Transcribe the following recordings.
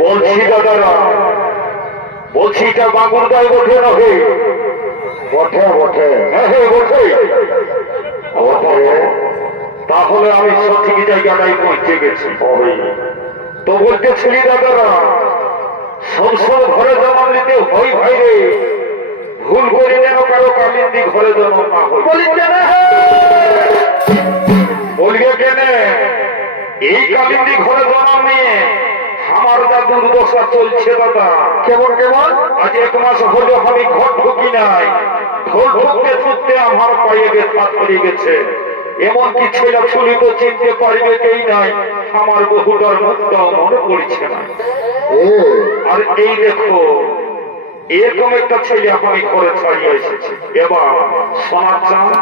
বলছি দাদারা, বলছি এটা বাগুরদায় বটে নহে? বটে বটে, হ্যাঁ হ্যাঁ বটে বটে। তাহলে আমি সঠিক জায়গাটাই পৌঁছে গেছি। তো বলতেছিলি দাদারা, সব ঘরে জমা নিতে হই ভাই রে, ভুল করে যেন কারো কালিন্দি ঘরে জমা না হয়। বলিয়ে কেন এই কালিন্দি ঘরে জমা নিয়ে আমার যা দুর্দশা চলছে দাদা। কেমন কেমন? আজ 1 মাস হলো আমি ঘর ঢুকি নাই, ঘর ঢুকতে ঢুকতে আমার পায়ে ব্যথা পড়ে গেছে। এমনকি ছেলে ছুলি তো চিনতে পারবে কেই নাই, আমার বহুটার মুখটাও মনে পড়ছে না। আর এই দেখো এরকম একটা ছেলে আমি ঘরে ছাড়িয়ে এসেছি। এবার সোনার চাঁদ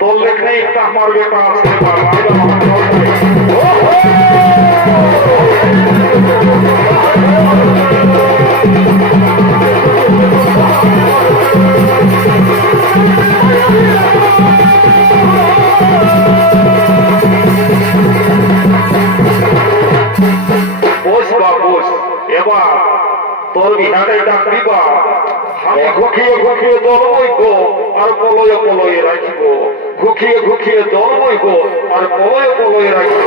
তোর লেখনে একটা আমার বেটা আছে। এবার তোর বিহারে ডাকবি বা আমি ঘুকিয়ে ঘুকিয়ে দলবইব আর পলয়ে পলয়ে রাখিব, ঘুকিয়ে ঘুকিয়ে দলবইব আর পলয়ে পলয়ে রাখিব।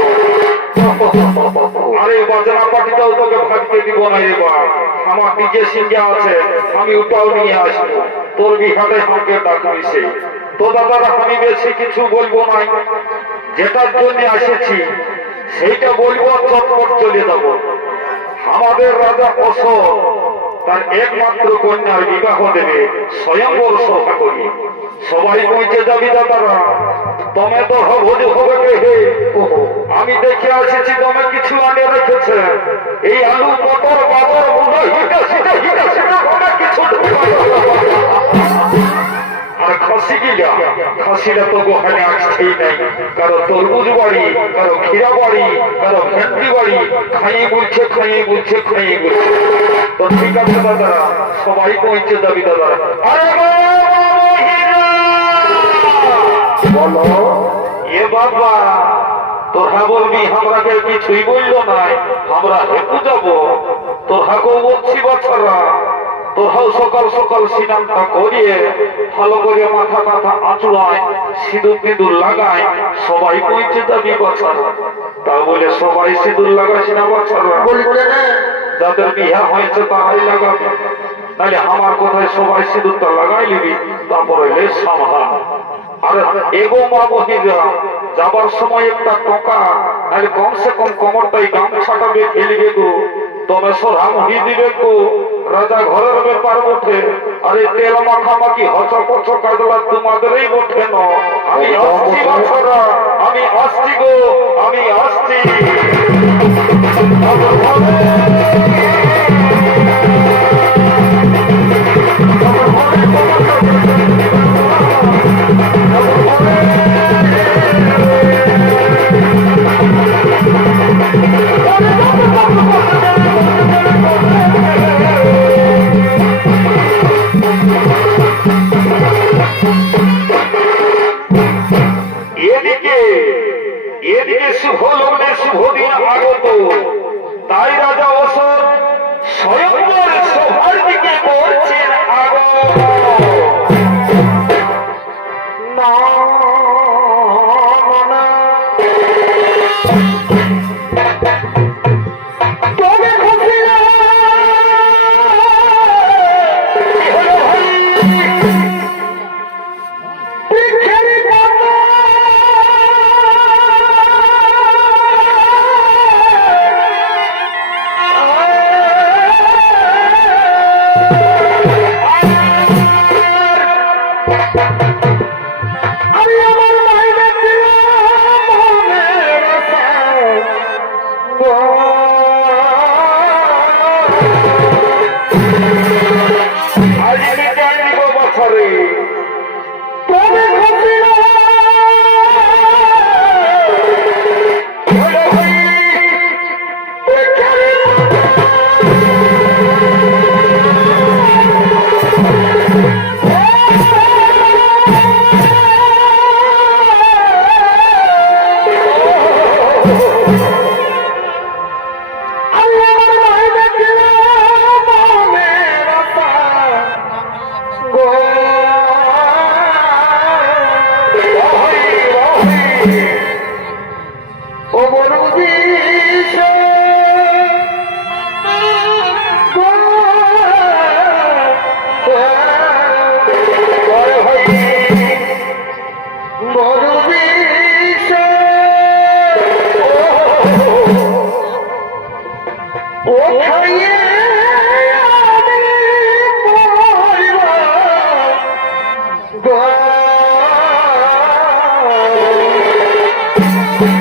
আরে বাজনা পাটিটাও তোকে ভাগতে দিব না রে বা, আমার ডিজে সিঙ্গা আছে আমি ওটাও নিয়ে আসবো। তোর বিহারে আমাকে ডাকবি সে। তো দাদারা আমি বেশি কিছু বলবো না, যেটার জন্য এসেছি সেইটা বলবো, চটপট চলে যাবো। আমাদের রাজা অশোক তার একমাত্র কন্যার বিবাহ দেবে, স্বয়ংবর সভা করি। সবাই পৌঁছে যাবি দাদারা। তুমি তো ভোজ হবে হে, আমি দেখে আসেছি তুমি কিছু আনে রেখেছে। এই আলু মটর বাজার মনে হিটা সিটা হিটা সিটা কিছু আর খাসি গিলা, খাসিরা তো ওখানে আসছেই নাই। কারো তরমুজ বাড়ি, কারো ক্ষীরা বাড়ি, কারো ভেন্ডি বাড়ি, খাইয়ে বলছে খাইয়ে বলছে খাইয়ে বলছে। তো ঠিক আছে দাদারা, সবাই পৌঁছে যাবি দাদারা। আরে বলো এ বাবা, তোরা বলবি আমরাকে কিছুই বললো নাই, আমরা হেঁটু যাবো। তোরাকেও বলছি বাচ্চারা, তোরাও সকাল সকাল স্নানটা করিয়ে ভালো করে মাথা মাথা আঁচড়ায়, সিঁদুর টিঁদুর লাগায়, সবাই পৌঁছে যাবি বাচ্চারা। তা বলে সবাই সিঁদুর লাগাইস না বাচ্চারা, যাদের বিয়ে হয়েছে তারাই লাগাবে। নাহলে আমার কথায় সবাই সিঁদুরটা লাগাই নিবি, তারপরে সাবধান। আর এগো মা বহিরা, যাবার সময় একটা টকা নাহলে কমসে কম কোমরটাই গামছাটাবে ফেলবে গো। তবে সোধা মহি দিবে গো, রাজা ঘরের ব্যাপার ওঠে। আরে তেল মাখামাখি হচপচ কাজলা তোমাদেরই ওঠে না। আমি আসছি বাচ্চারা, আমি আসছি গো, আমি আসছি। এদিকে শুভ লগ্নে শুভ দিন আগত, তাই রাজা অশোক স্বয়ংবর সভার দিকে বলছেন আগত। না আমি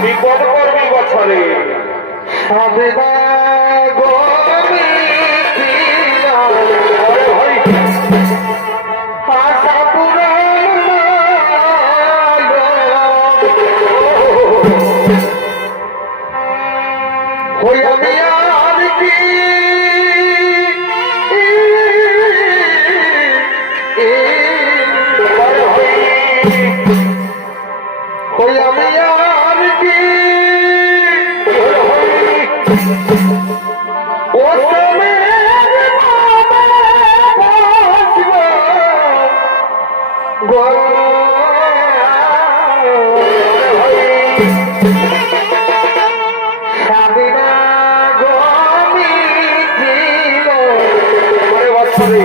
বিপদ করবি বছরে সাবেদা গমি ভাই আশা পুরাণ হই আমি আর কি হই আমি আর কি ও সময়ের সাবিনা গমি ছিল বছরে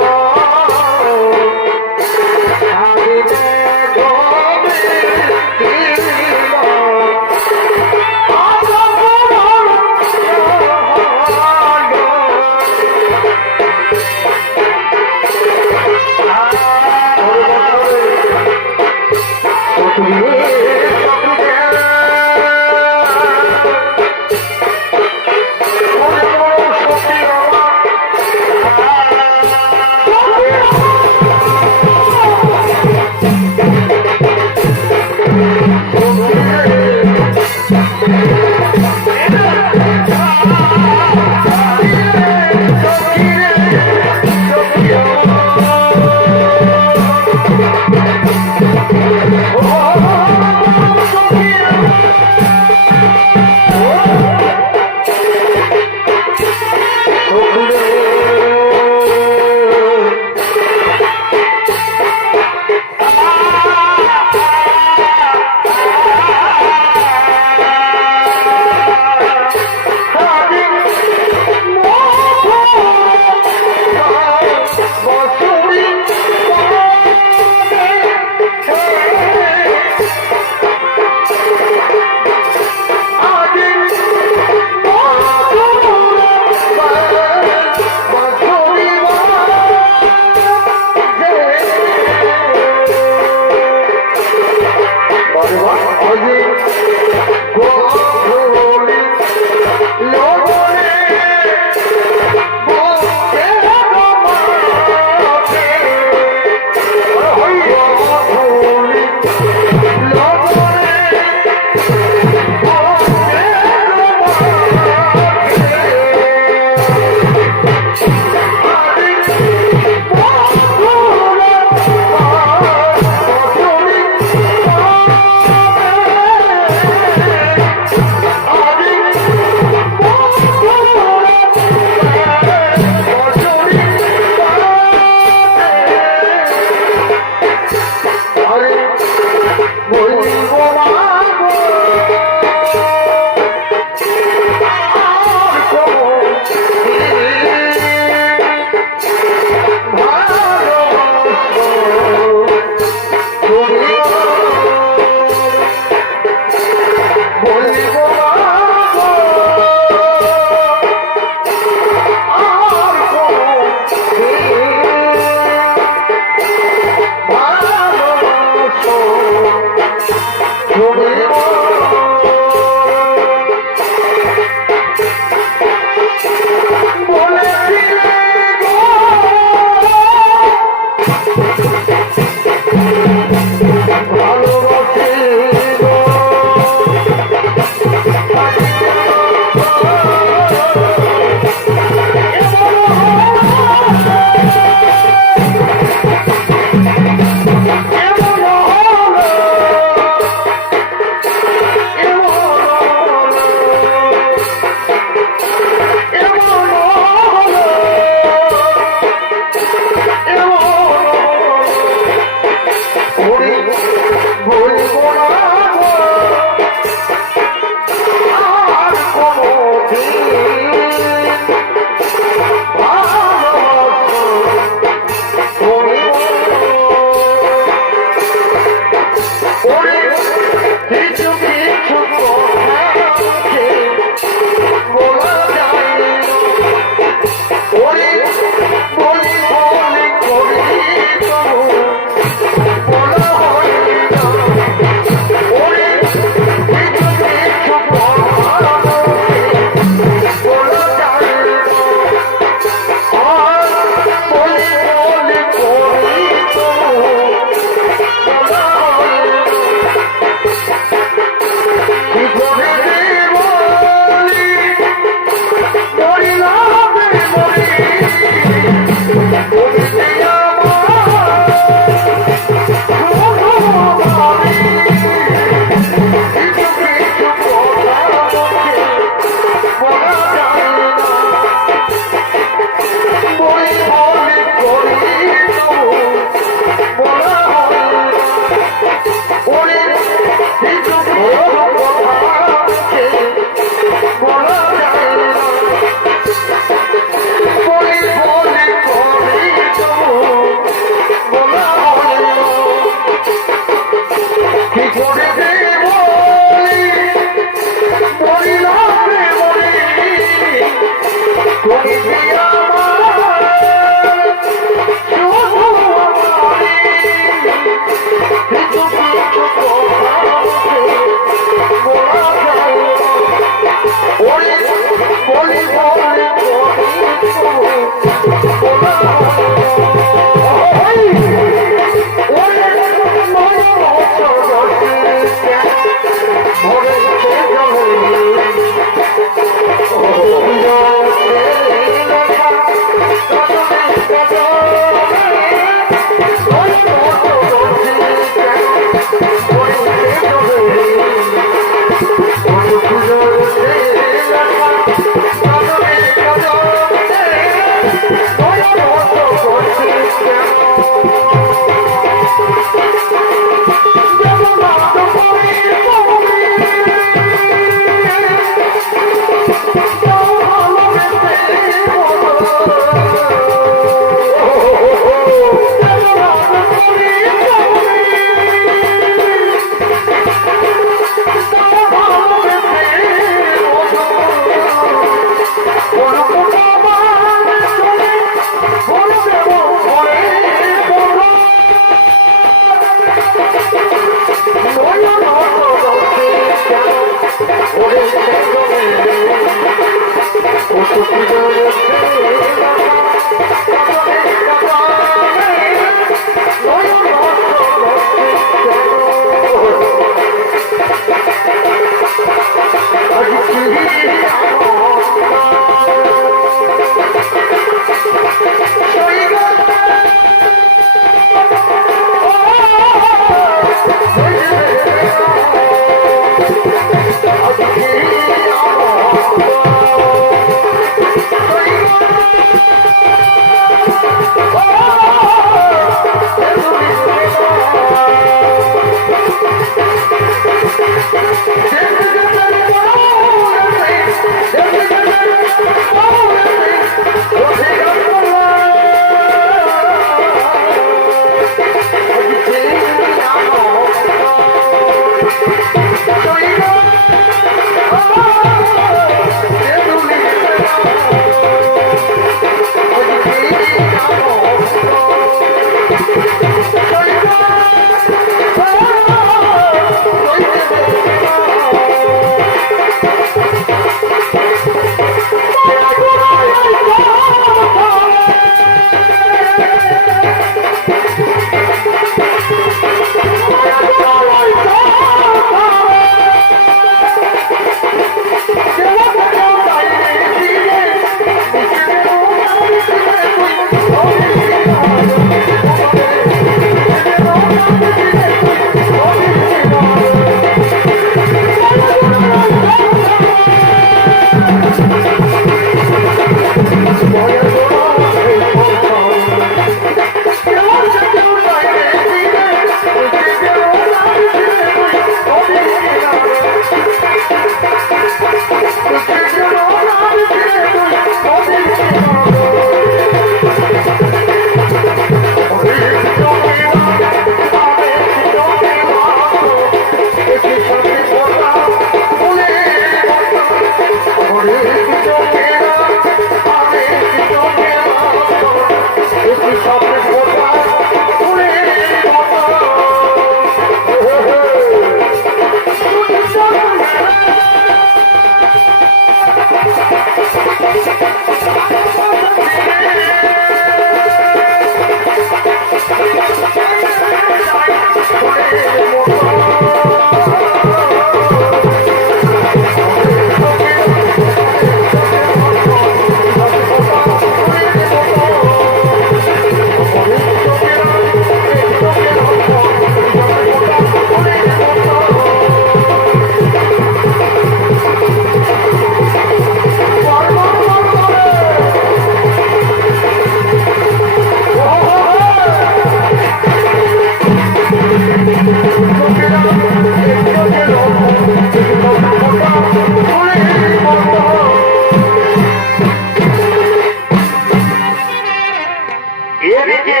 এদিকে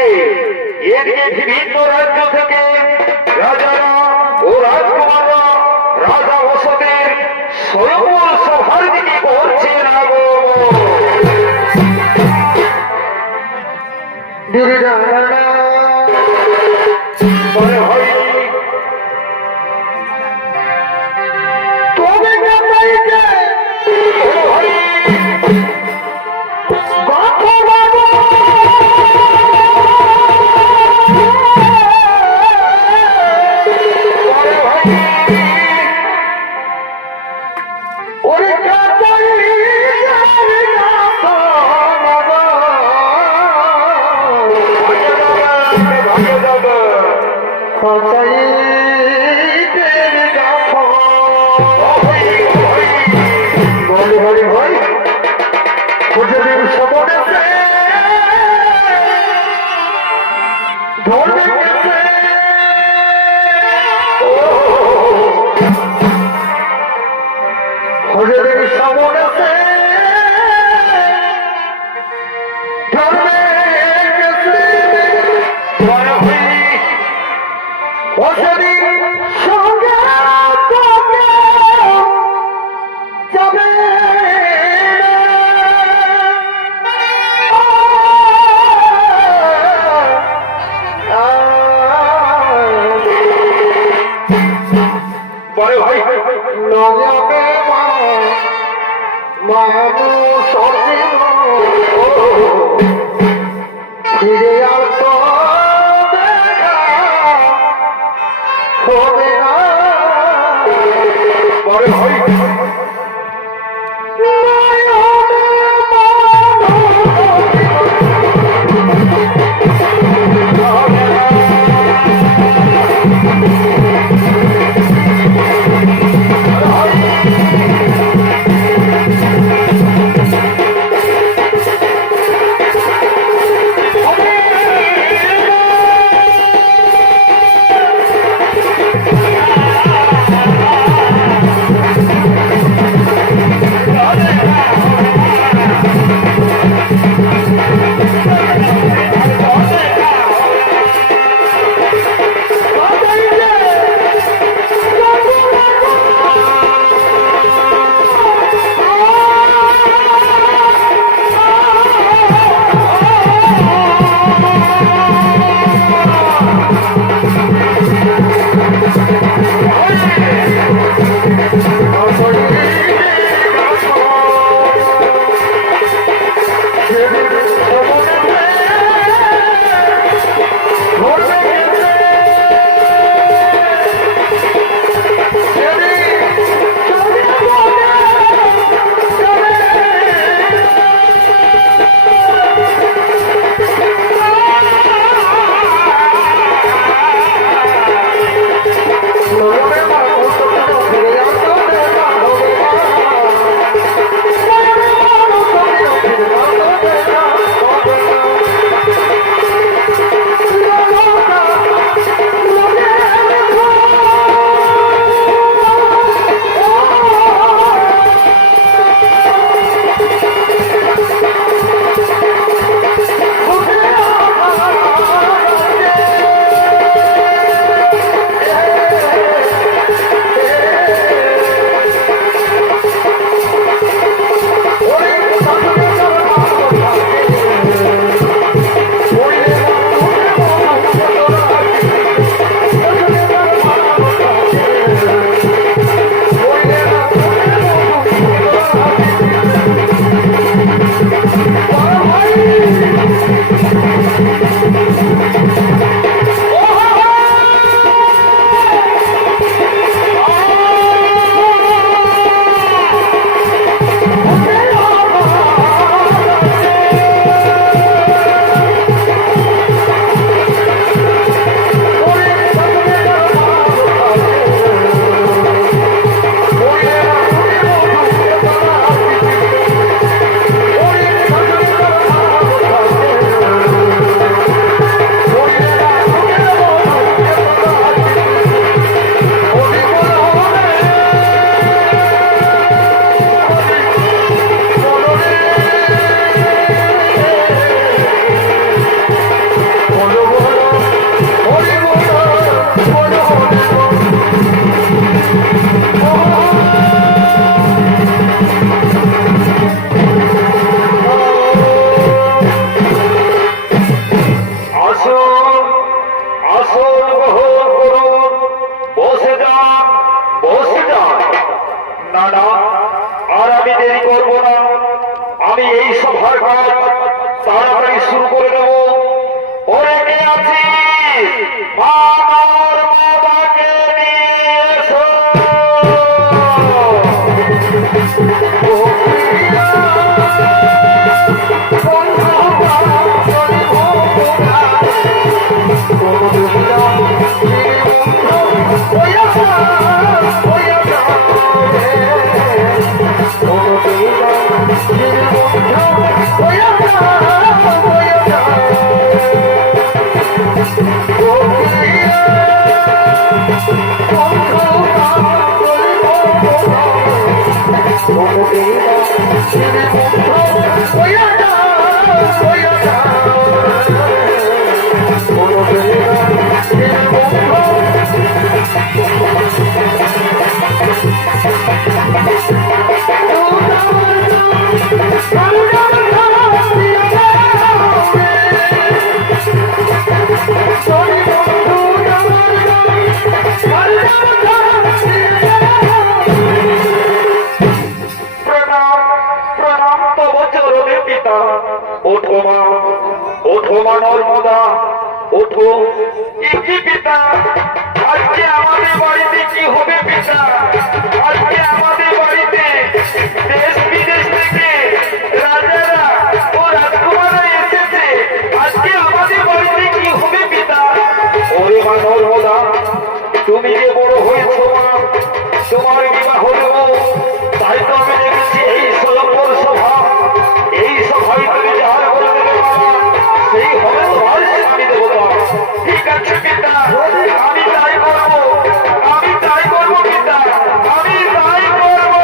এদিকে বিভিন্ন রাজ্য থেকে রাজারা ও রাজকুমাররা রাজা বসতের স্বয়ম্বর সভার দিকে করছেন আগমন। মনে হয় তবে কাটাইতে মনে হয় গত বাবু মনে হয় ওরে কাটাইতে ভাগে যাবে বলে বলে ভাই খুঁজেদিন সবনে ধরবে গেছে খুঁজেদিন সবনে ধরবে গেছে মনে হয় ওসেদিন সঙ্গে তোকে যাবে না। আছিস মানর মাদাকে নিয়ে এসো। ওঠো মা, ওঠো মা নর্মদা, ওঠো। কি পিতা, আজকে আমাদের বাড়িতে কি হবে পিতা? আজকে আমাদের বাড়িতে দেশ বিদেশ থেকে রাজারা ও রাজকুমাররা এসেছে। আজকে আমাদের বাড়িতে কি হবে পিতা? ওরে মা নর্মদা, তুমি যে বড় হয়েছো মা, তোমার বিবাহ দেব, তাই তো আমি দেখেছি এই স্বয়ংবর সভা, এই সভায় তুমি যাহার বলে দেবে বাবা, সেই হবে তোমার স্বামী দেবতা। ঠিক আছে পিতা, আমি তাই করবো, আমি তাই করবো পিতা, আমি তাই করবো।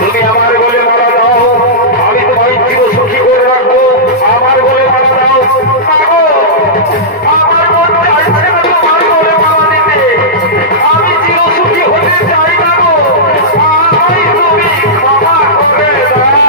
তুমি আমার বলে মারা দাও, আমি তোমায় চির সুখী করে রাখবো। আমার বলে মারা দাও। আমার মন চাইছে না তোমার বলে মারা দিতে, আমি চির সুখী হতে চাই না গো। আমায় তুমি ক্ষমা করে দাও।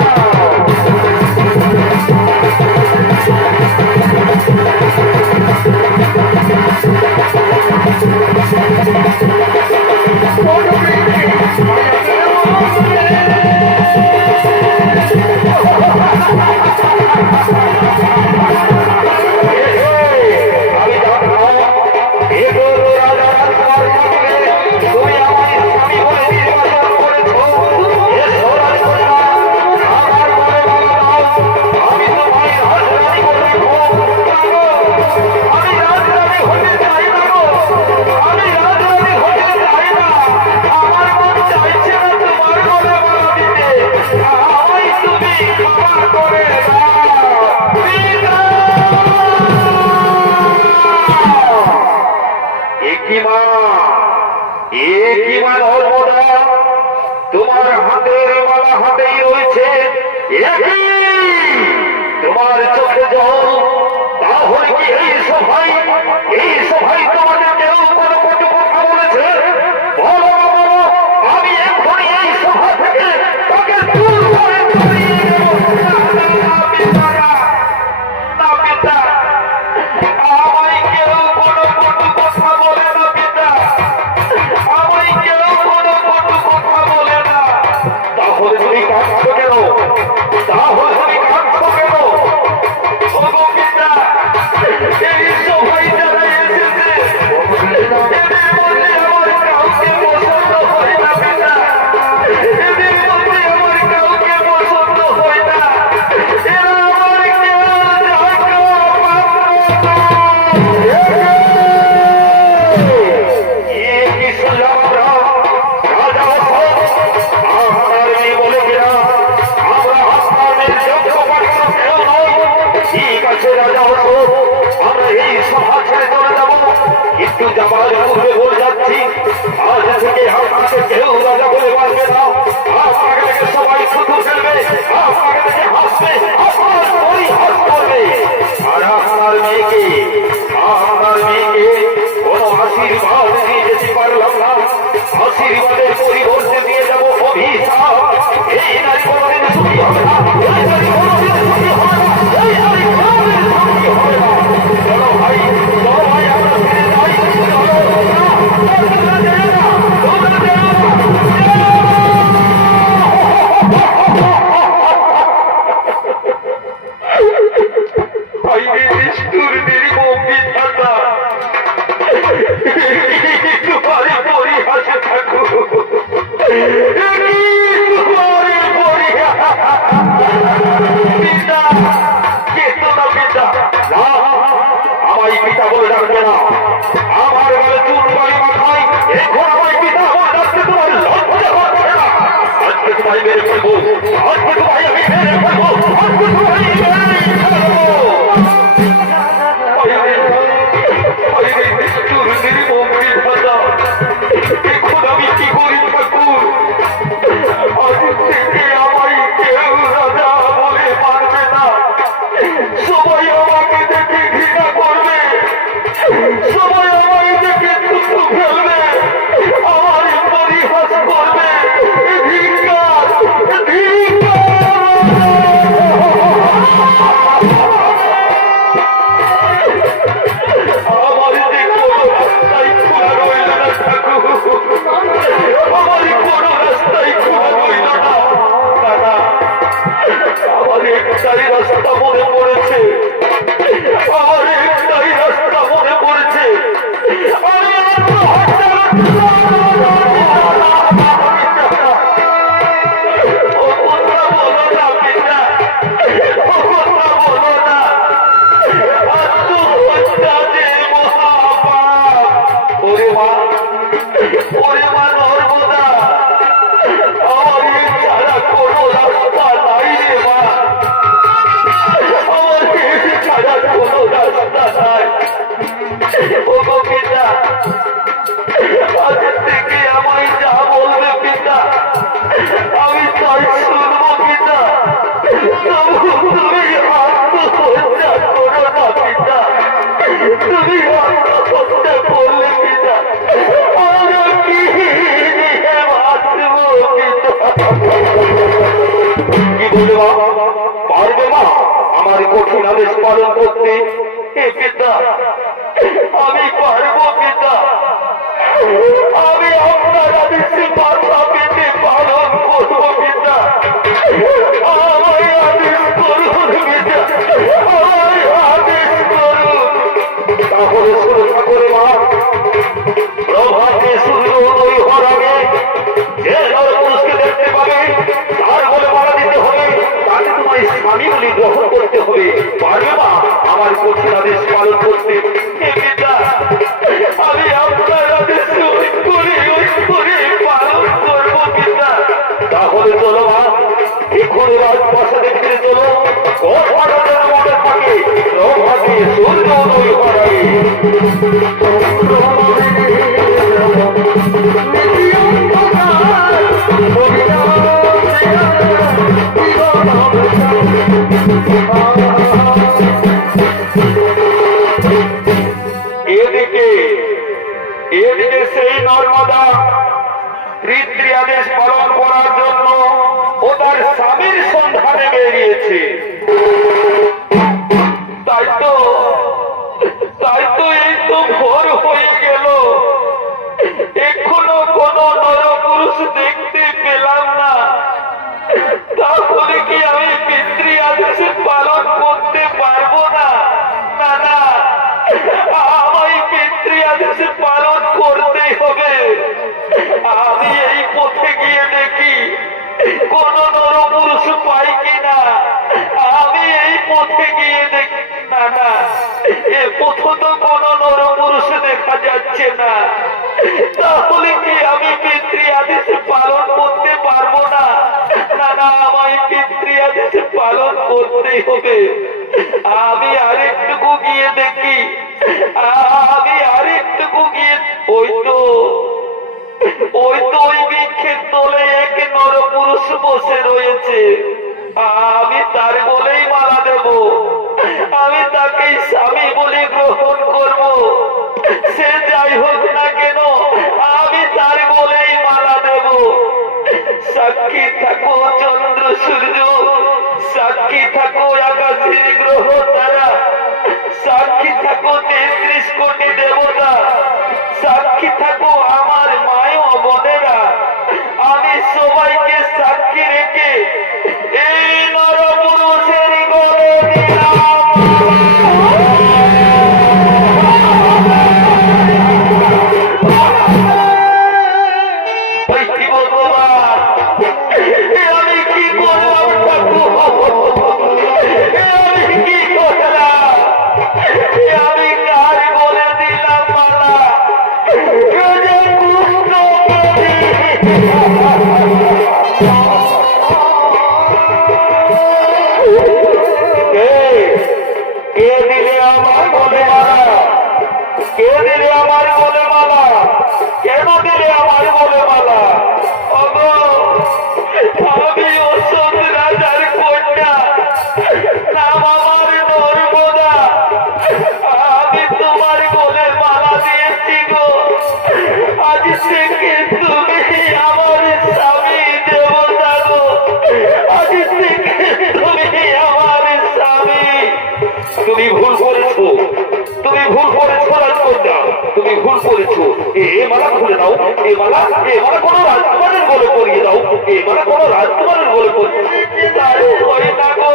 তোমার হাতের মালা হাতেই রয়েছে, তোমার চোখে জল, তাহলে কি এই সভায় তোমাদের কেউ কোনো কটু কথা বলেছে? বলো বলো, আমি এখনই এই সভা থেকে তাকে দূর করে সরিয়ে দেব। না পিতা, আমায় কেউ কোনো কটু কথা বলে না পিতা, আমায় কেউ কোনো কটু কথা বলে না। তাহলে তুমি কাঁদছো কেন? তাহলে তুমি কাঁদছো কেন? ওগো পিতা, এই সভায় যারা এসেছে আশীর্বাদ দিয়ে যেতে পারলাম না, আশীর্বাদের পরিবর্তে দিয়ে যাবো অভিশাপ। এই নারী কোনোদিন সুখী হবে না, এই নারী কোনোদিন সুখী হবে না, এই নারী কোনোদিন সুখী হবে না। চলো ভাই, চলো ভাই, আমরা ফিরে যাই। চলো না, তোমরা যেও না, তোমরা যেও না। নিষ্ঠুর নির্মম বিধাতা, তোমারে পরিহাসে থাকো, তোমারে পরিহাস। পিতা, কেতো না পিতা, না, আমায় পিতা বলে ডাকবে না। আমার বলে চুল বাড়ি মাথায়, এখন আমায় পিতা বলে ডাকতে তোমার লজ্জা হচ্ছে না? আজকে তোমায় মেরে ফেলবো, আজকে তোমায় আমি মেরে ফেলবো, আজকে তোমায় মেরে ফেলবো। এখন আমি কি করি ঠাকুর? আজ থেকে আমায় কেউ রাজা বলে মানবে না, সবাই আমাকে দেখে ঘৃণা করবে, সবাই আমায় দেখে থুতু ফেলবে, আমার পরিহাস করবে। ধিক্কার, ধিক্কার। আমার যে কোনো রাস্তায় খোলা রইল না ঠাকুর, আমার কোনো রাস্তায় খোলা রইল না। দাদা, আমার একটাই রাস্তা মনে পড়েছে, আমার একটাই রাস্তা মনে পড়েছে। আমি আত্মহত্যা ও কথা বলো না পিতা, ও কথা বলো না। আত্মহত্যা যে মহাপাপ। ওরে মা, ওরে মা নর্মদা, আমার ছাড়া কোনো রাস্তা নাই রে মা, আমার ছাড়া কোনো রাস্তা নাই। ও গো পিতা, আজ থেকে আমায় যা বলবে পিতা, আমি তাই শুনবো পিতা। তবু তুমি আত্মহত্যা করো না পিতা, তুমি আত্মহত্যা করলে পিতা আমরা কি নিয়ে বাঁচবো পিতা? কি বলে মা, পারবে মা আমার কঠিন আদেশ পালন করতে? হে পিতা, আমি পারবো পিতা, আমি আপনার আদেশে মাথা পেতে পালন করবো পিতা। আমায় আদেশ করুন পিতা, আমায় আদেশ করুন। তাহলে সুরক্ষা করে মা, প্রভাতে সূর্য উদয় হওয়ার আগে যে নরপুরুষকে দেখতে পাবে তার বলে মারা দিতে হবে, তাকে তোমায় স্বামী বলে গ্রহণ করতে হবে। পারবে মা আমার কঠিন আদেশ পালন করতে? হে পিতা, আমি আপনার আদেশ করে পালন করবো পিতা। তাহলে চলো মা, এক্ষুনি রাজপ্রাসাদে ফিরে চলো। কথাটা যেন মনে থাকে, প্রভাতে সূর্য উদয় হওয়ার আগে। এদিকে সেই নর্মদা পিতৃ আদেশ পালন করার জন্য ও তার স্বামীর সন্ধানে বেরিয়েছে। তাই তো এই তো ভোর হয়ে গেল, এখনো কোন নরপুরুষ দেখতে পেলাম না। তাহলে কি আমি পিতৃ আদেশ পালন করতে পারবো না? না না, আমায় পিতৃ আদেশ পালন করতেই হবে। আমি এই পথে গিয়ে দেখি কোন নরপুরুষ পাই কিনা। আমি এই পথে গিয়ে দেখি, না না, এ পথে তো কোন নরপুরুষ দেখা যাচ্ছে না। তাহলে কি আমি পিতৃ আদেশ পালন করতে পারবো না? না না, আমায় পিতৃ আদেশ পালন করতেই হবে। আমি আরেকটুকু গিয়ে দেখি, আমি আরেকটুকু গিয়ে, ওই তো ওই বৃক্ষের তলে এক নরপুরুষ বসে রয়েছে। আমি তার বলেই মালা দেব, আমি তাকে স্বামী বলে গ্রহণ করব। সে যাই হোক না কেন আমি তার বলেই মালা দেব। সাক্ষী থাকো চন্দ্র সূর্য, সাক্ষী থাকো আকাশের গ্রহ তারা, সাক্ষী থাকো 33 কোটি দেবতা, সাক্ষী থাকো আমার মায় বোনেরা। আমি সবাইকে সাক্ষী রেখে এই নরপুরুষের গলে দিলাম। আমি কি করলাম ঠাকুর, আমি কি করলাম, আমি কার বলে দিলাম মালা। কে দিলে আমার বলে মালা, কে দিলে আমার বলে মালা, কেন দিলে আমার বলে মালা? আমি অশোক রাজার কন্যা, নাম আমার নর্মদা। আমি তোমার বলে মালা দিয়েছি গো। আজ থেকে তুমি আমার স্বামী দেবতা গো। আজ থেকে তুমি আমার স্বামী। তুমি ভুল করেছো, তুমি ভুল করেছো রাজকন্যা, তুমি ভুল করেছো। এ মালা খুলে দাও, এ মালা কোনো রাজকুমারের বলে পরিয়ে দাও, এ মালা কোনো রাজকুমারের বলে পরিয়ে তাই হয় না গো।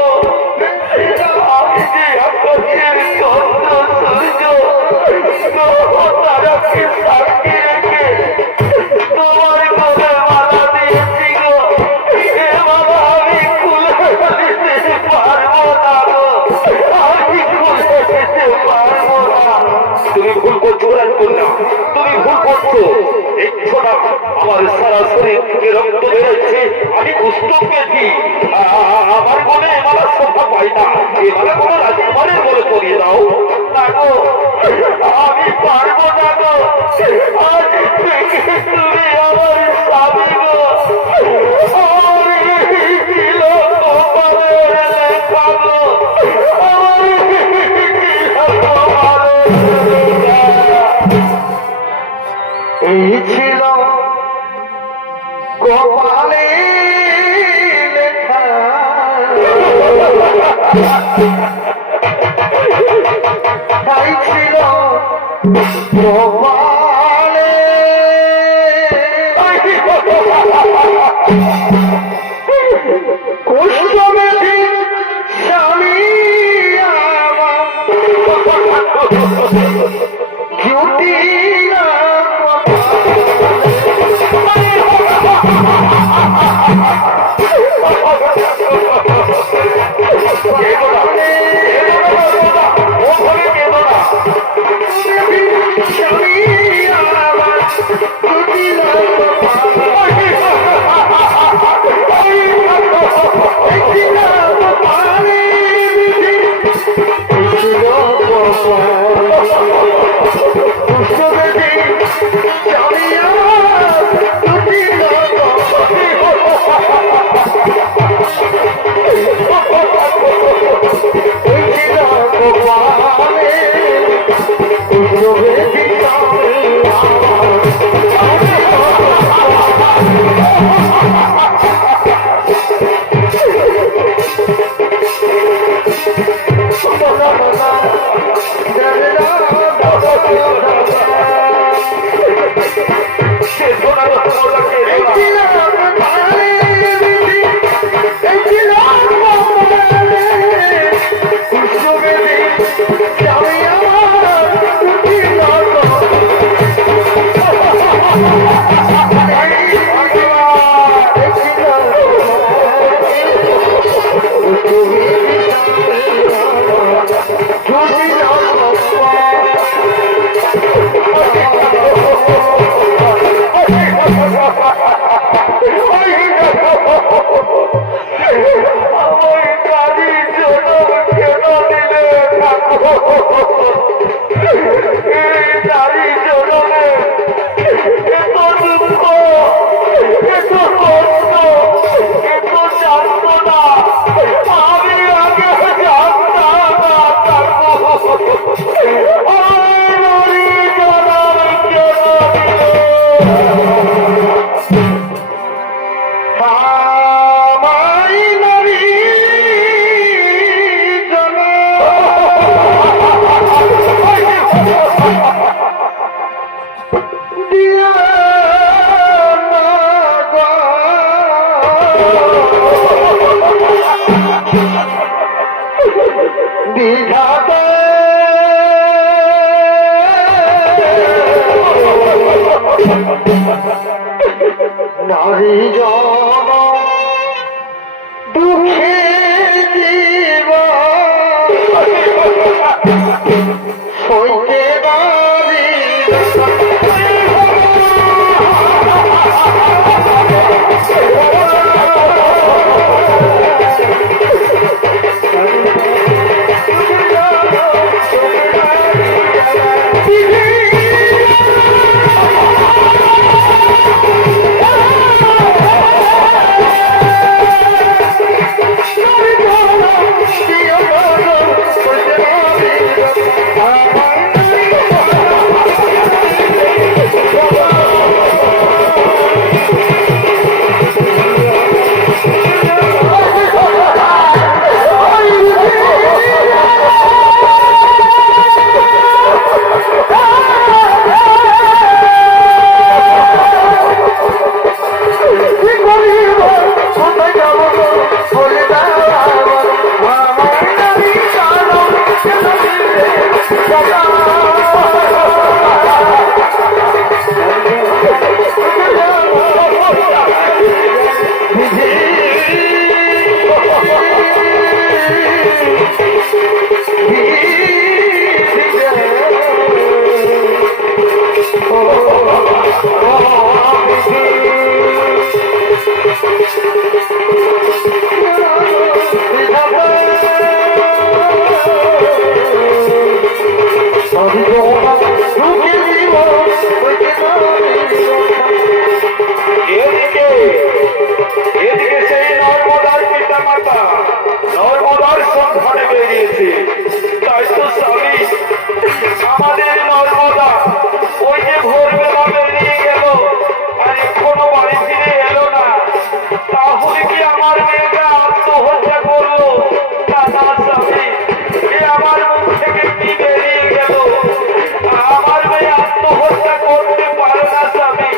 আমি যে আকাশের চন্দ্র সূর্য তারাকে সাক্ষী রেখে তোমার গলে মালা দিয়েছি গো। এ মালা আমি খুলে দিতে পারবো না গো, আমি খুলে দিতে পারবো না। তুমি ভুল করছো রাজকন্যা, তুমি ভুল করছো। দেখছো না আমার সারা শরীর থেকে রক্ত বেরোচ্ছে, আমি পুস্তক পেয়েছি। আমার মনে এমালা শ্রদ্ধা পাই না, এমালা কোনো রাজকুমারের বলে পড়িয়ে দাও না গো। আমি পারবো না গো। আজ থেকে তুমি আমার স্বামী গো। ছিল কপালের লেখা গো, এই ছিল কপালে লেখা, তাই ছিল কপালে। কুষ্ঠবেদী স্বামী আমার জুটিয়া দিয়া না গো। বিধাতা নারী জন দুঃখে জীবন সইতে পারি এদিকে এদিকে সেই নর্মদার পিতা মাতা নর্মদার সন্ধানে বেরিয়েছে। তাই তো স্বামী আমাদের নর্মদা ওই যে ভোরবেলা বেরিয়ে গেল আর এখনো বাড়ি ফিরে এলো না। তাহলে কি আমার মেয়েটা আত্মহত্যা করলো? না না স্বামী, এ আমার মুখ থেকে কি বেরিয়ে গেল? আমার মেয়ে আত্মহত্যা করতে পারে না স্বামী।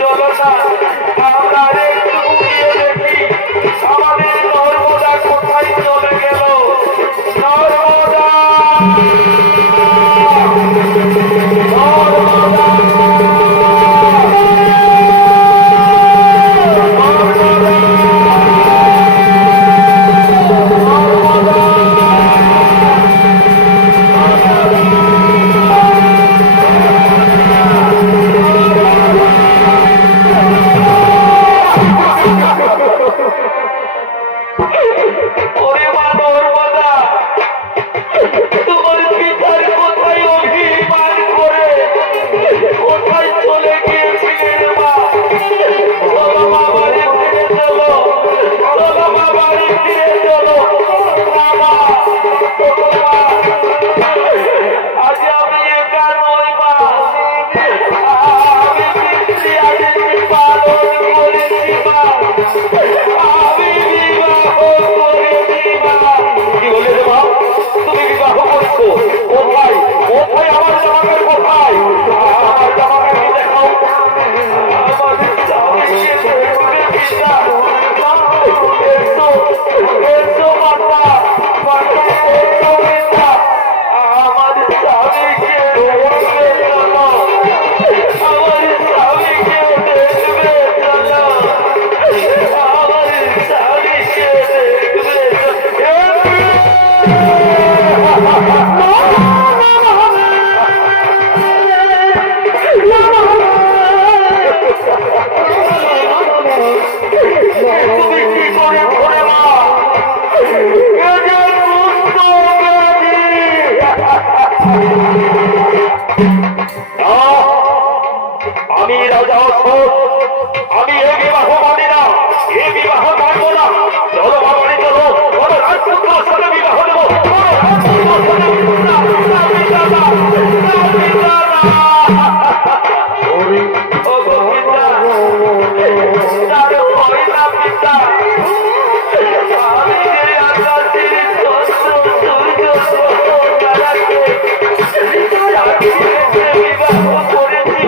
চলো না আমরা একটু গিয়ে দেখি আমাদের নর্মদা কোথায় চলে গেল। নর্মদা ওরে মা নর্মদা, তোমার পিতার কোথায় অভিমান করে কোথায় চলে গিয়েছিলেন মা? চলো মা বাড়ি ফিরে চলো, চলো মা বাড়ি ফিরে চলো। বাবা আজ আমি একা নই মা, আমি পিতৃ আদেশ পালন করেছি মা, আমি বিবাহ করেছি মা। কি বলে রে মা, তুমি বিবাহ করছো? কোথায় কোথায় আমার জামাকের কোথায়? আমার জামাকে দেখাও। আমাদের স্বামীকে দেখবে পিতা। এসো এসো মাতা, মাতা এসো পিতা। আমাদের স্বামীকে দেখবে চলো, আমাদের স্বামীকে দেখবে চলো, আমাদের স্বামীকে দেখবে তুমি কি করে ধরে মা? এ যে দুষ্ট ব্যাধি। আমি রাজা অশোক, আমি এ বিবাহ মানি না, এ বিবাহ মানব না। চলো বাবারে চলো, বড় রাজপুত্রের সাথে বিবাহ দেবো।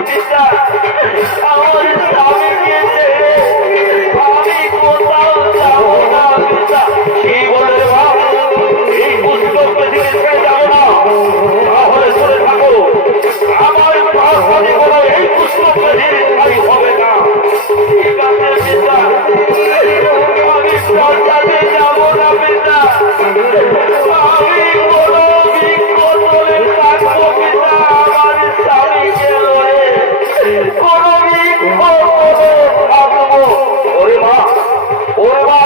পিতা পুত্র পেজির ঠাই হবে না। ঠিক আছে পিতা, আমি পঞ্চায়েতে যাব না পিতা, আমি কোনো বৃক্ষ তলে থাকবো পিতা, আমার স্বামীকে লয়ে কোনো বৃক্ষ তলে থাকবো। ওরে মা, ওরে মা,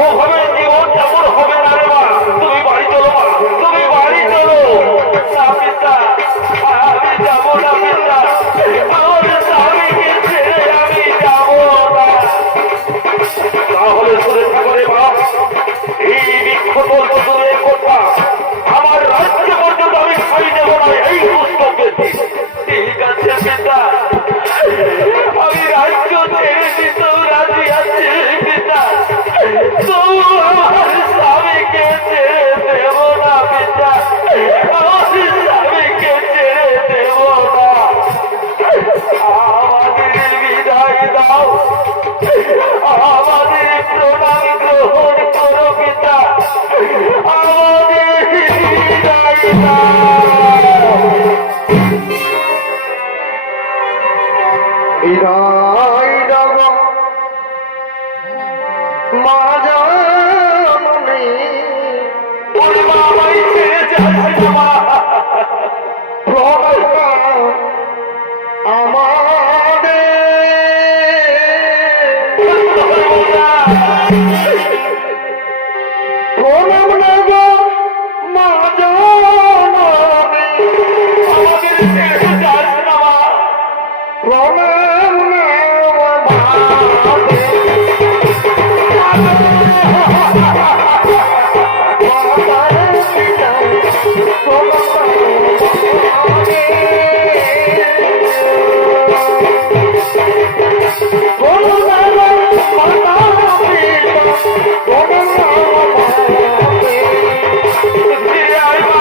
ওভাবে জীবন যেমন হবে না রে মা। তুমি বাড়ি চলো মা, তুমি বাড়ি চলো। না পিতা, আমি যাবো না পিতা, আমার স্বামীকে ছেড়ে আমি যাবো না। তাহলে শুনে থাকো রে মা, এই বৃক্ষ তল দূরের কথা, আমার রাজ্য পর্যন্ত আমি খাই দেবো না এই পুস্তকের। ঠিক আছে পিতা, আমি রাজ্য ছেড়ে দিতেও রাজি আছি পিতা, তবু আমার স্বামীকে ছেড়ে দেব না পিতা, আমার স্বামীকে ছেড়ে দেব না। আমাদের বিদায় দাও, আমাদের প্রণাম গ্রহণ করো পিতা, আমাদের বিদায় দাও। বিদায় দেব মা জাননী, ওরে মা, আমায় ছেড়ে যাচ্ছে না মা। প্রণাম আমাদের, প্রণাম নেব মা জাননী, আমাদের ছেড়ে যাচ্ছে না মা। প্রণাম নেব ফিরে আয় মা,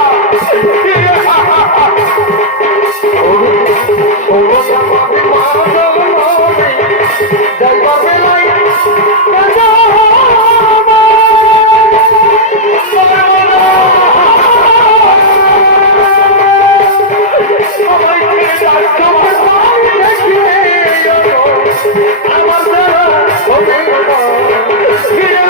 ফিরে আমায় ছেড়ে যাচ্ছে মা। ফিরে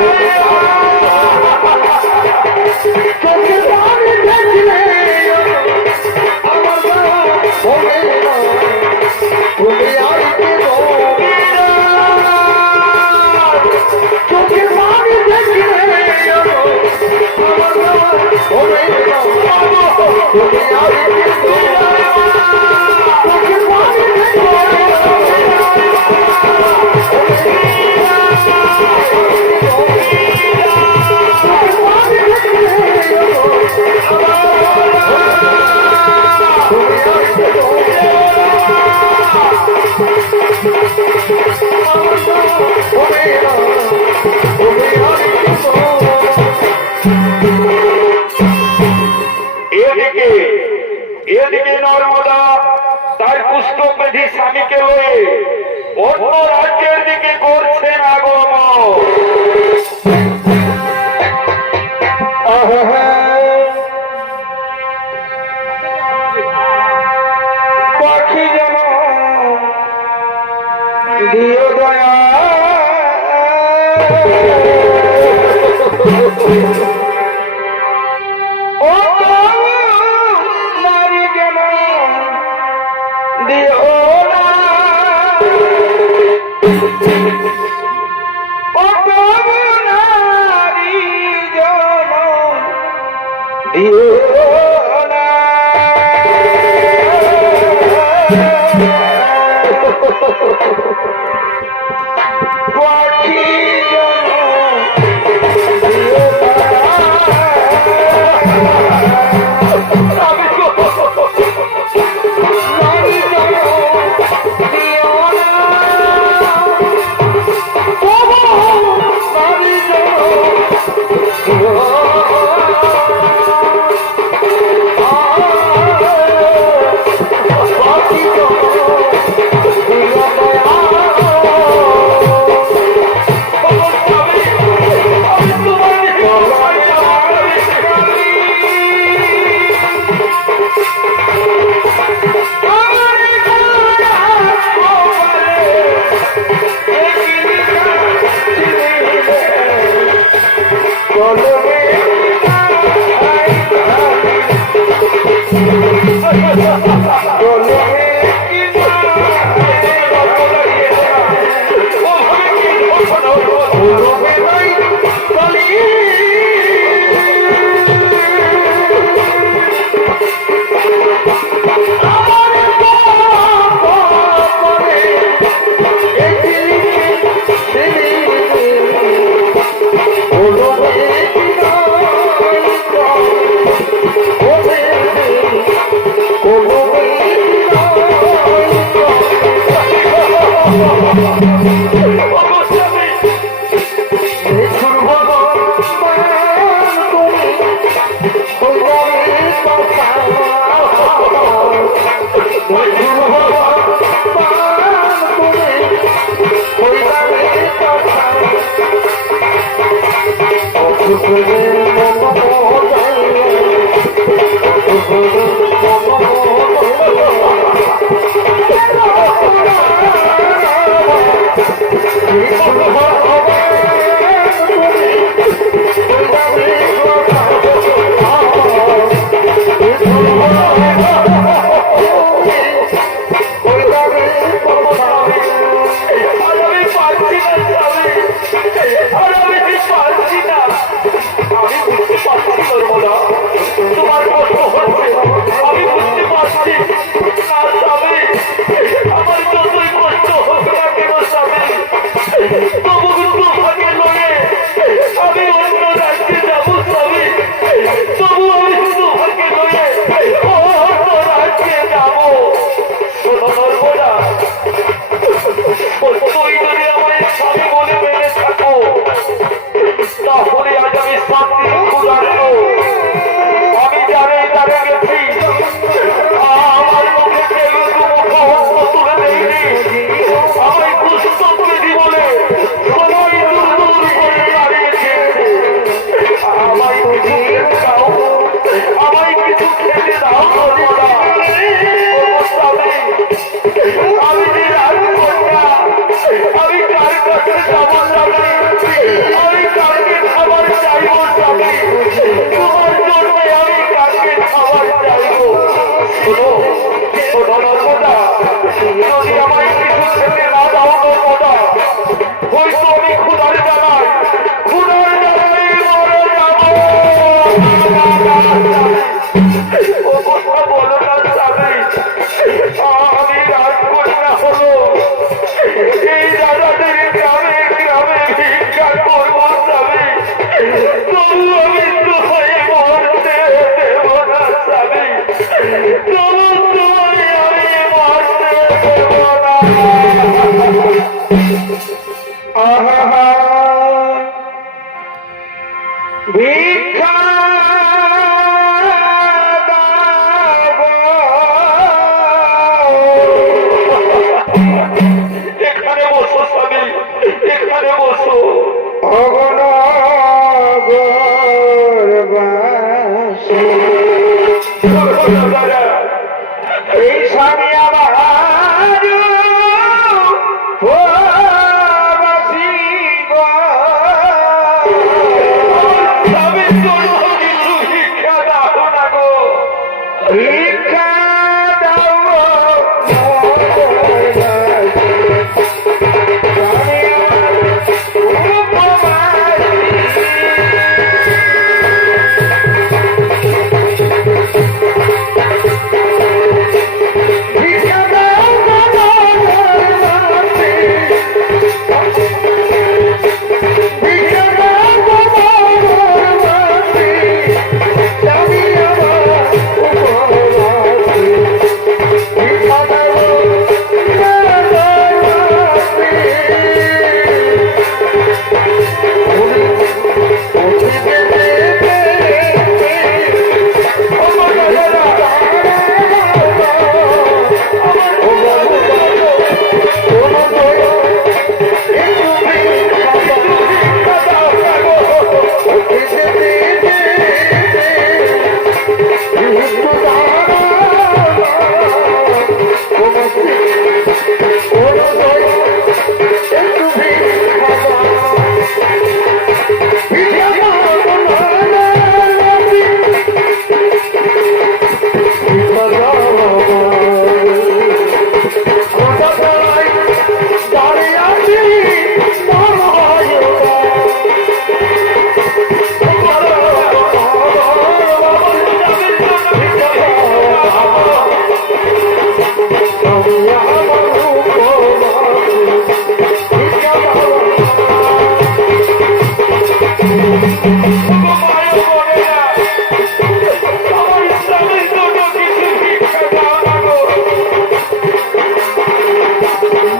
এদিকে নর্মদা তার পুস্তক মেধি স্বামীকে লয়ে অন্য রাজ্যের দিকে করছেন আগমন। পাখি যেন দিও দয়া, ও নারী যেন দিও না, ও নারী যেন দিও না। পাখি যেন দিও দয়া,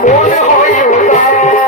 মনে হয়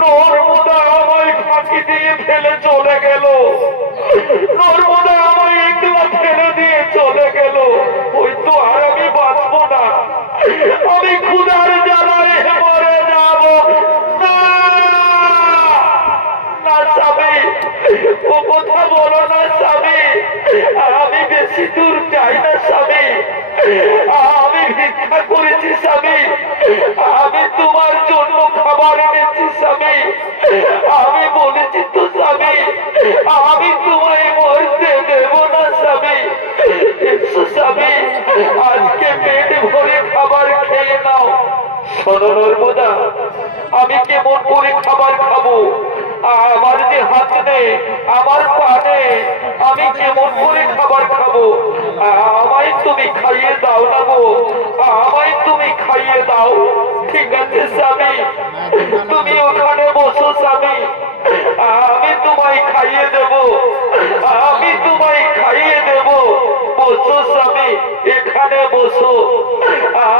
নর্মদা আমায় ফাঁকি দিয়ে ফেলে চলে গেল, নর্মদা আমায় একলা ফেলে দিয়ে চলে গেল। ওই তো আর আমি বাঁচবো না, আমি ক্ষুধার জ্বালায় মরে যাব। না না স্বামী, ও কথা বলো না স্বামী, আমি বেশি দূর যাই না স্বামী, আমি ভিক্ষা করেছি স্বামী, আমি তোমার জন্য খাবার এনেছি স্বামী, আমি বলেছি তো স্বামী, আমি তোমায় মরতে দেব না স্বামী। এসো স্বামী, আজকে পেট ভরে খাবার খেয়ে নাও। শোনো নর্মদা, আমি কেমন করে খাবার খাবো? আমার যে হাত নেই, আমার পা নেই, আমি কেমন করে খাবার খাবো? আমায় তুমি খাইয়ে দাও না গো, আমায় তুমি খাইয়ে দাও। ঠিক আছে স্বামী, তুমি ওখানে বসো স্বামী, আমি তোমায় খাইয়ে দেব, আমি তোমায় খাইয়ে দেব। বসো স্বামী, এখানে বসো,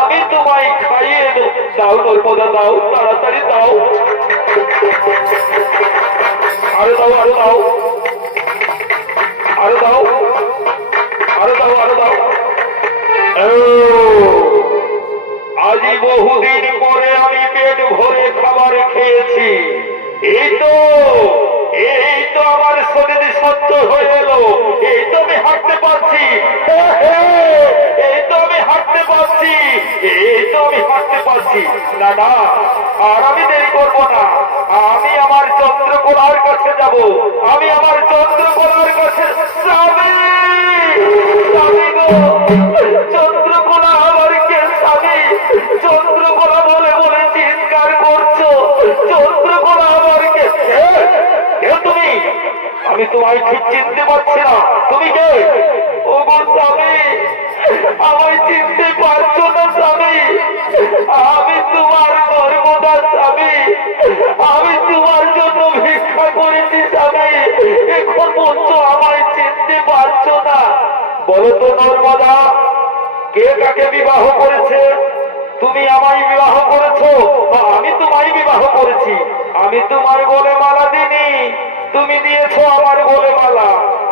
আমি তোমায় খাইয়ে দেব। দাও নর্মদা, দাও, তাড়াতাড়ি দাও, আরো দাও, আরো দাও, আরো দাও, আরো দাও, আরো দাও। আজই বহুদিন পরে আমি পেট ভরে খাবার খেয়েছি। এই তো আমার শরীর সত্য হয়ে এলো, এই তো আমি হাঁটতে পারছি, এই তো আমি হাঁটতে পারছি, এই তো আমি হাঁটতে পারছি। না না, আর আমি দেরি করবো না, আমি আমার চন্দ্রকলার কাছে যাব, আমি আমার চন্দ্রকলার কাছে। স্বামী, স্বামী গো, চন্দ্রকলা আমার কে স্বামী? চন্দ্রকলা বলে বলে চিৎকার করছো, চন্দ্রকলা আমার কে? কে তুমি? আমি তোমায় ঠিক চিনতে পারছি না, তুমি কে? ও গো স্বামী, আমায় চিনতে পারছো না স্বামী? আমি তোমার নর্মদা স্বামী, আমি তোমার জন্য ভিক্ষা করেছি স্বামী, এখন বলছো আমায় চিনতে পারছো না? বলো তো নর্মদা, কে কাকে বিবাহ করেছে? তুমি আমায় বিবাহ করেছো বা আমি তোমায় বিবাহ করেছি? আমি তোমার গলে মালা দিইনি, তুমি দিয়েছো আমার গলে মালা,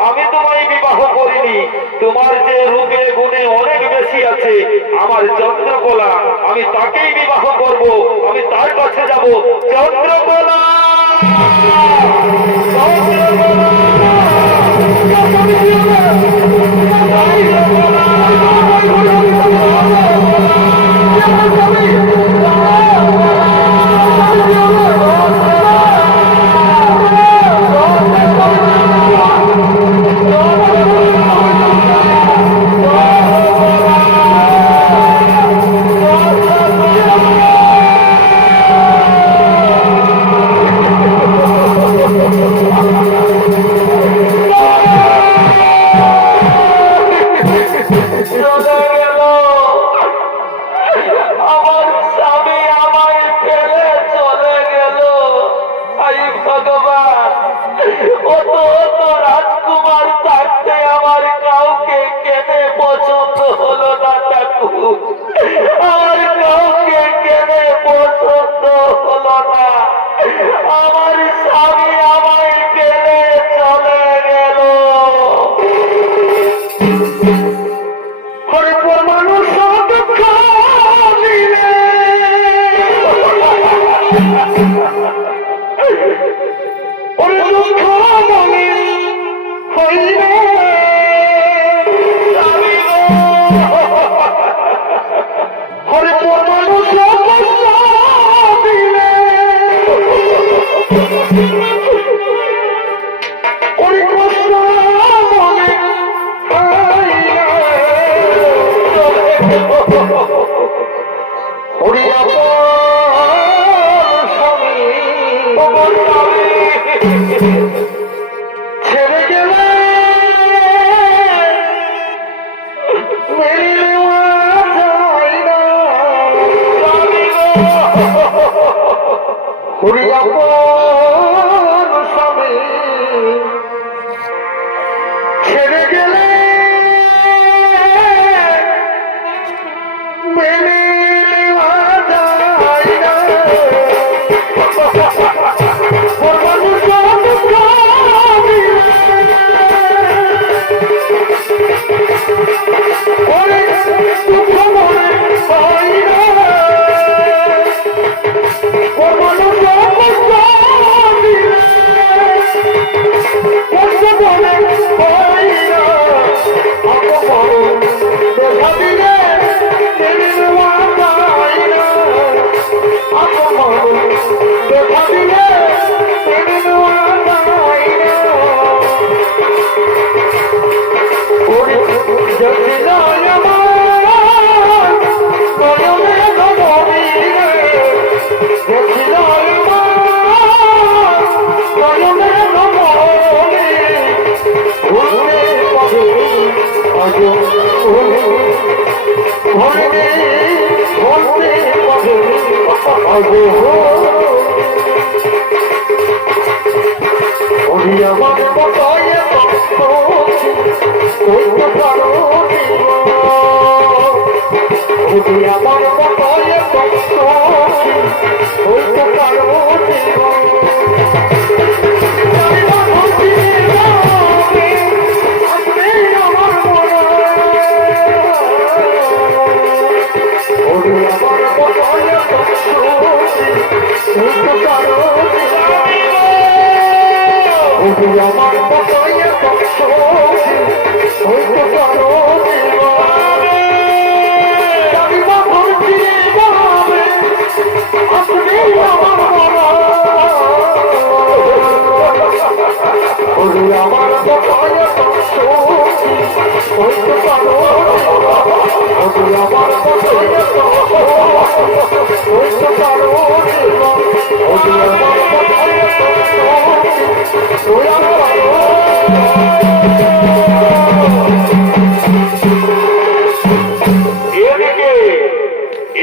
আমি তোমায় বিবাহ করিনি। তোমার যে রূপে গুণে অনেক বেশি আছে আমার চন্দ্রকলা, আমি তাকেই বিবাহ করব, আমি তার কাছে যাব। চন্দ্রকলা, ছেড়ে গেলে মেনে নেওয়া যায় না।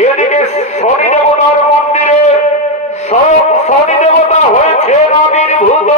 এদিকে শনি দেবতার মন্দিরে সব শনি দেবতা হয়েছে আবির্ভূত।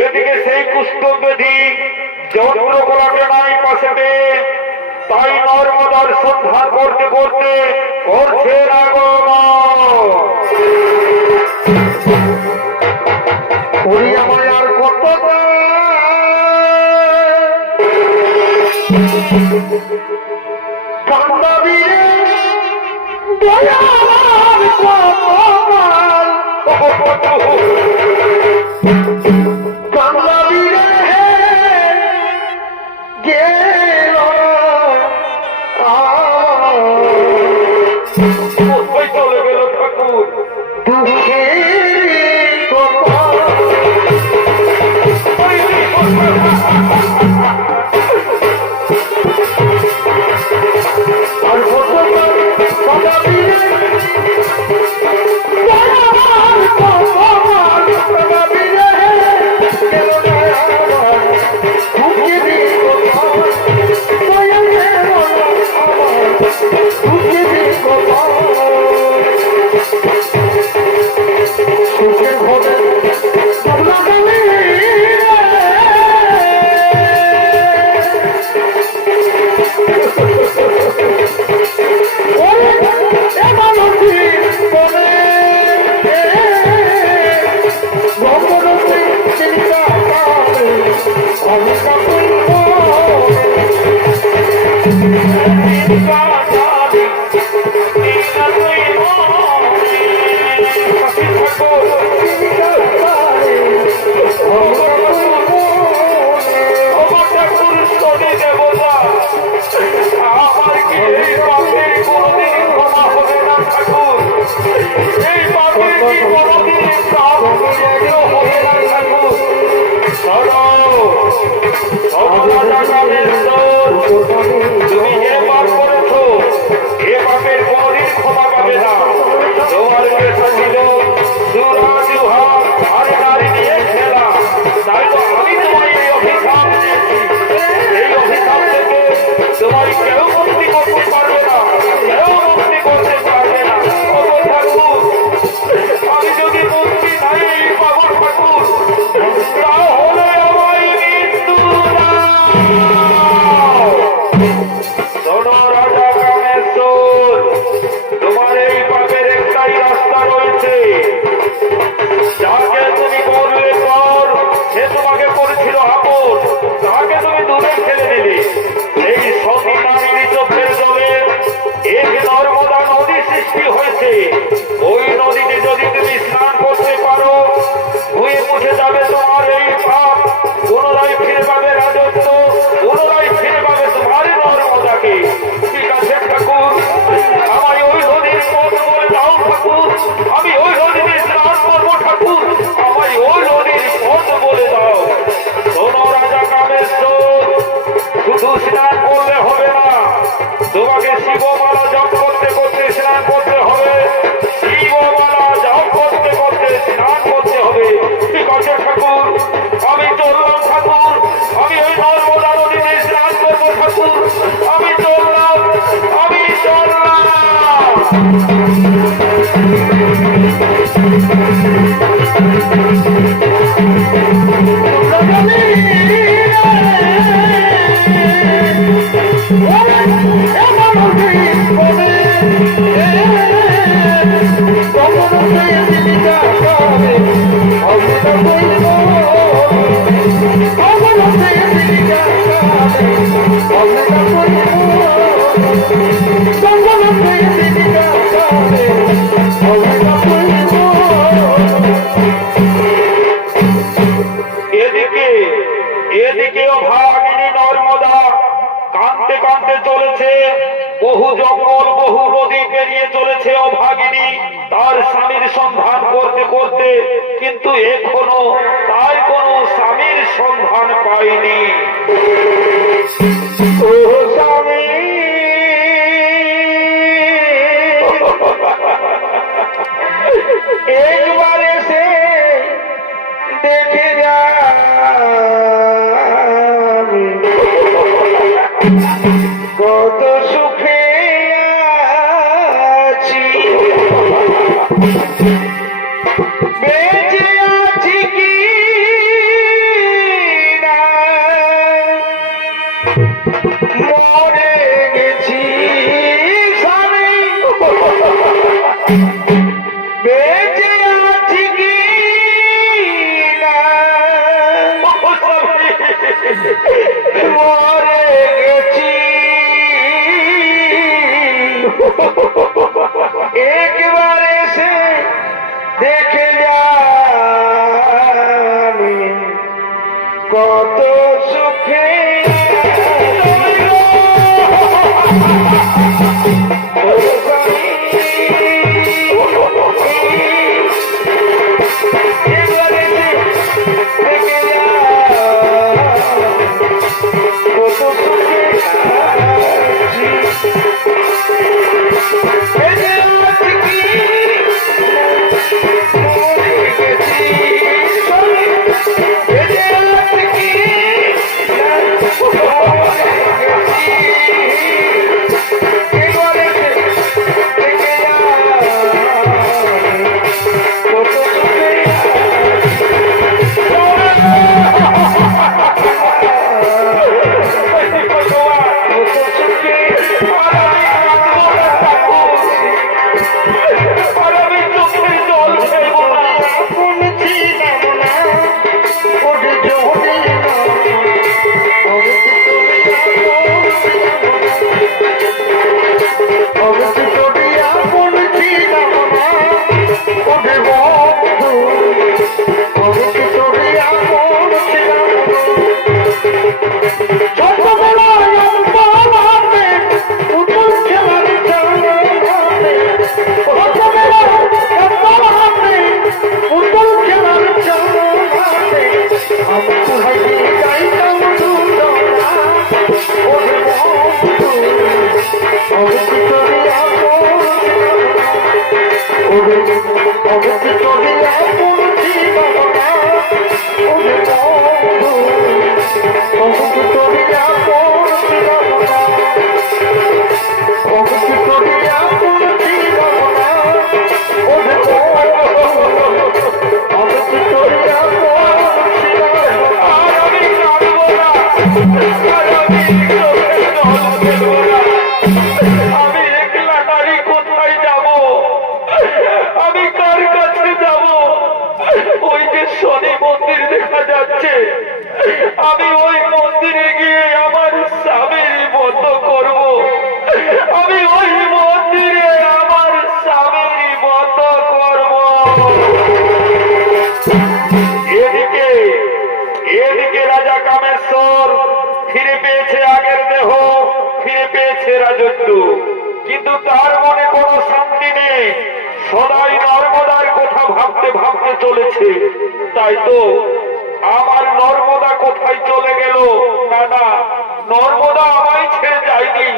এদিকে সেই কুষ্ঠবেদী যন্ত্রকলাকে নাই পাশে পেয়ে তাই নর্মদার সন্ধান করতে করতে করছে আর কত চলে গেল ঠাকুর তুমি যে পাপ করেছো এ পাপের কোনদিন ক্ষমা পাবে না। তোমার পেশা ছিল স্নান করলে হবে না, তোমাকে শিবমালা জপ করতে করতে স্নান করতে হবে, শিবমালা জপ করতে করতে স্নান করতে হবে। ঠিক আছে ঠাকুর, আমি চললাম ঠাকুর, আমি ওই নর্মদা নদীতে স্নান করবো ঠাকুর, আমি চললাম, আমি চললাম। এদিকে এদিকেও ভাগিনী নর্মদা কাঁদতে কাঁদতে চলেছে, বহু জঙ্গল বহু নদী পেরিয়ে চলেছে অভাগিনী তার স্বামীর সন্ধান করতে করতে, কিন্তু এখনো তার কোনো স্বামীর সন্ধান পায়নি। ও স্বামী, একবার এসে দেখে যা, কত সুখে আছি, বেঁচে আছি কি না, মরে গেছি স্বামী, বেঁচে আছি কি না, মরে গেছি। একবার এসে দেখে যা, কত সুখে আমি ওই মন্দিরে গিয়ে আমার স্বামীর মতো করব, আমি ওই মন্দিরে আমার স্বামীর মতো করব। এদিকে এদিকে রাজা কামেশ্বর ফিরে পেয়েছে আগের দেহ, ফিরে পেয়েছে রাজত্ব, কিন্তু তার মনে কোনো শান্তি নেই, সদাই নর্মদার কথা ভাবতে ভাবতে চলেছে। তাই তো আমার নর্মদা কোথায় চলে গেল? না না, নর্মদা আমায় ছেড়ে যায়নি,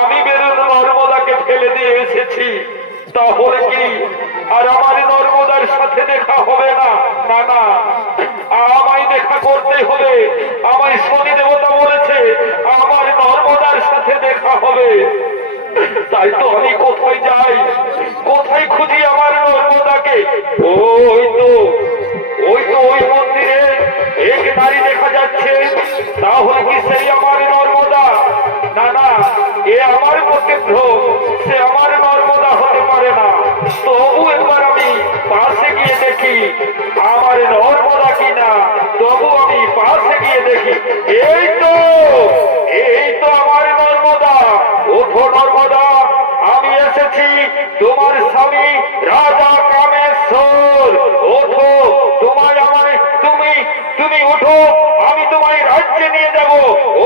আমি বেরোন নর্মদাকে ফেলে দিয়ে এসেছি। তাহলে কি আর আমার নর্মদার সাথে দেখা হবে না? না না, আমায় দেখা করতে হবে। আমায় শনি দেবতা বলেছে আমার নর্মদার সাথে দেখা হবে। তাই তো আমি কোথায় যাই, কোথায় খুঁজি আমার নর্মদাকে? ওই তো ওই মন্দিরে এক নারী দেখা যাচ্ছে। তাহলে কি সেই আমার নর্মদা? না না, এ আমার পক্ষে ভ্রম, সে আমার নর্মদা হতে পারে না। তবু একবার আমি পাশে গিয়ে দেখি আমার নর্মদা কিনা। তবু আমি পাশে গিয়ে দেখি। এই তো আমার নর্মদা। ওঠো নর্মদা, আমি এসেছি তোমার স্বামী রাজা কামেশ্বর। ওঠো, তুমি ওঠো, আমি তোমায় রাজ্যে নিয়ে যাব।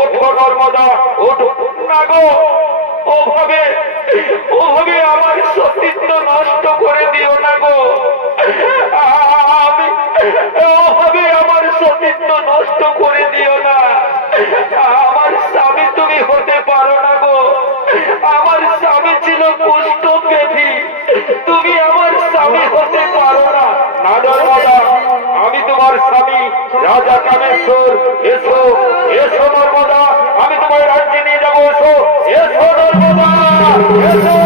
ওঠো নর্মদা, ওঠো। না গো, ওভাবে আমার সতীত্ব নষ্ট করে দিও না গো। ওভাবে আমার সতীত্ব নষ্ট করে দিও না। আমার স্বামী তুমি হতে পারো না গো। আমার স্বামী ছিল কুষ্ঠ ব্যাধি, তুমি আমার স্বামী হতে পারো না। না নর্মদা, আমি তোমার স্বামী রাজা কামেশ্বর। এসো এসো নর্মদা, আমি তোমার রাজ্যে নিয়ে যাবো। এসো এসো নর্মদা, এসো।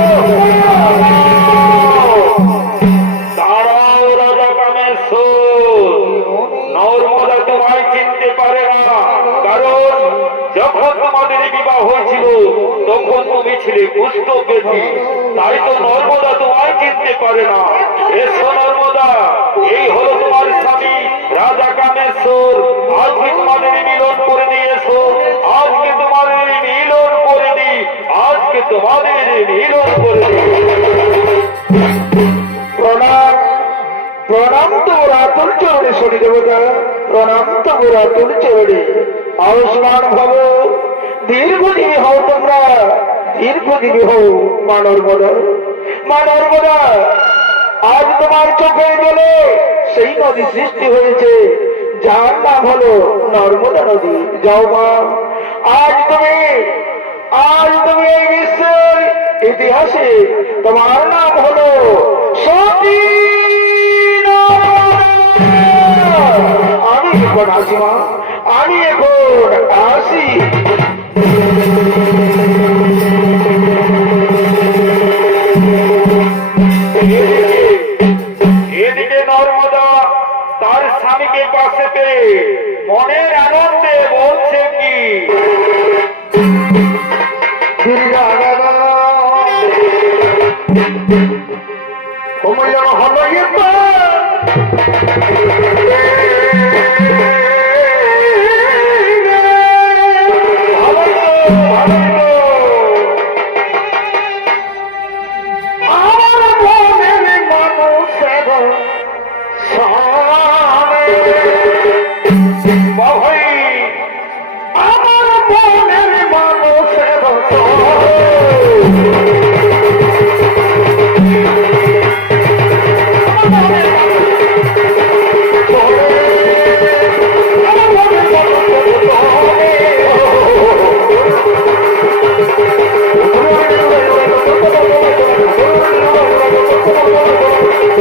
দাঁড়াও রাজা কামেশ্বর, নর্মদা তোমায় চিনতে পারে না। কারণ যখন তোমাদের বিবাহ হয়েছিল তখন তুমি ছিলে কুষ্ঠ ব্যাধি, তাই তো নর্মদা তোমায় চিনতে পারে না। এসো নর্মদা, এই হলো তোমার স্বামী রাজা কামেশ্বর। আজকে তোমাদের মিলন করে দিয়েছো, আজকে তোমাদের মিলন করে দি, আজকে তোমাদের মিলন করে দি। প্রণাম প্রণাম তোমার আতুল চরণে শনি দেবতা, প্রণাম তোমার আতুল চরণে। আয়ুষ্মান ভব, দীর্ঘজীবী হও তোমরা, দীর্ঘজীবী হও মা নর্মদা। মা নর্মদা, আজ তোমার চোখের জলে সেই নদী সৃষ্টি হয়েছে যার নাম হলো নর্মদা নদী। যাও মা, আজ তুমি এই বিশ্বের ইতিহাসে তোমার নাম হলো সতী নর্মদা। আমি এখন আসি মা, আমি এখন আসি। এদিকে নর্মদা তার স্বামীকে পাশে পেয়ে মনের আনন্দে বলছে কি,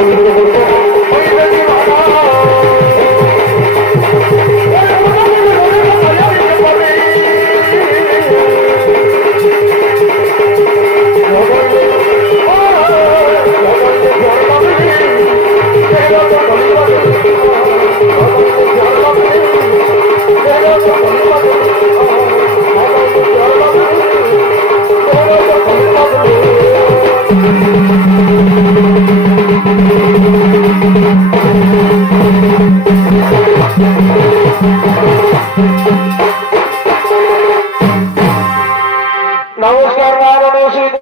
Thank you.